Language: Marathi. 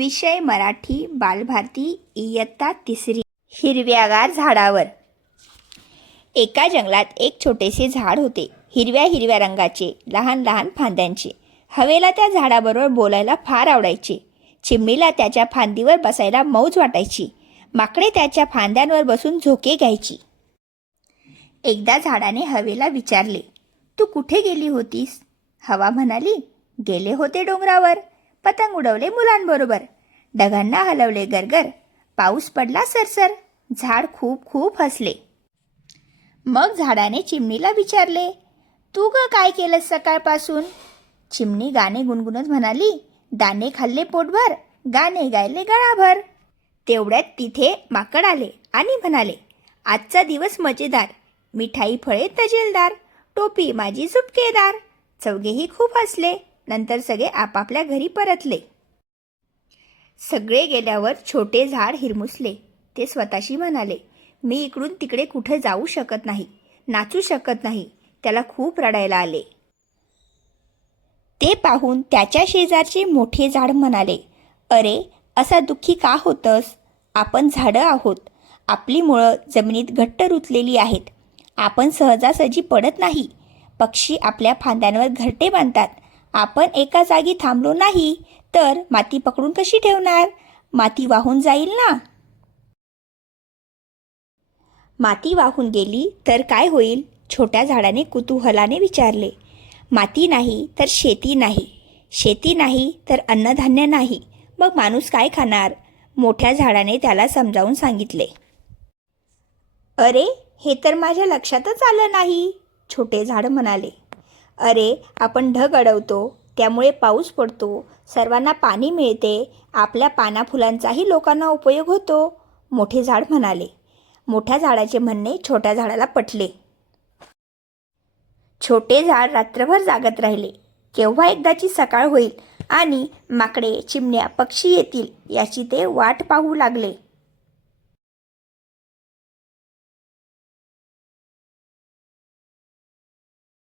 विषय मराठी बालभारती इयत्ता तिसरी. हिरव्यागार झाडावर. एका जंगलात एक छोटेसे झाड होते. हिरव्या हिरव्या रंगाचे, लहान लहान फांद्यांचे. हवेला त्या झाडाबरोबर बोलायला फार आवडायचे. चिमणीला त्याच्या फांदीवर बसायला मौज वाटायची. माकडे त्याच्या फांद्यांवर बसून झोके घ्यायची. एकदा झाडाने हवेला विचारले, तू कुठे गेली होतीस? हवा म्हणाली, गेले होते डोंगरावर. पतंग उडवले मुलांबरोबर. ढगांना हलवले गरगर. पाऊस पडला सरसर. झाड खूप खूप हसले. मग झाडाने चिमणीला विचारले, तू ग काय केलंस सकाळपासून? चिमणी गाणे गुणगुणत म्हणाली, दाणे खाल्ले पोटभर, गाणे गायले गळाभर. तेवढ्यात तिथे माकड आले आणि म्हणाले, आजचा दिवस मजेदार. मिठाई फळे तजेलदार, टोपी माझी सुटकेदार. चौघेही खूप हसले. नंतर सगळे आपापल्या घरी परतले. सगळे गेल्यावर छोटे झाड हिरमुसले. ते स्वतःशी म्हणाले, मी इकडून तिकडे कुठे जाऊ शकत नाही, नाचू शकत नाही. त्याला खूप रडायला आले. ते पाहून त्याच्या शेजारचे मोठे झाड म्हणाले, अरे असा दुःखी का होतस? आपण झाडं आहोत. आपली मुळं जमिनीत घट्ट रुतलेली आहेत. आपण सहजासहजी पडत नाही. पक्षी आपल्या फांद्यांवर घरटे बांधतात. आपण एका जागी थांबलो नाही तर माती पकडून कशी ठेवणार? माती वाहून जाईल ना. माती वाहून गेली तर काय होईल? छोट्या झाडाने कुतूहलाने विचारले. माती नाही तर शेती नाही, शेती नाही तर अन्नधान्य नाही. मग माणूस काय खाणार? मोठ्या झाडाने त्याला समजावून सांगितले. अरे हे तर माझ्या लक्षातच आलं नाही. छोटे झाड म्हणाले, अरे आपण ढग अडवतो, त्यामुळे पाऊस पडतो, सर्वांना पाणी मिळते, आपल्या पानाफुलांचाही लोकांना उपयोग होतो. मोठे झाड म्हणाले. मोठ्या झाडाचे म्हणणे छोट्या झाडाला पटले. छोटे झाड रात्रभर जागत राहिले. केव्हा एकदाची सकाळ होईल आणि माकडे, चिमण्या, पक्षी येतील याची ते वाट पाहू लागले.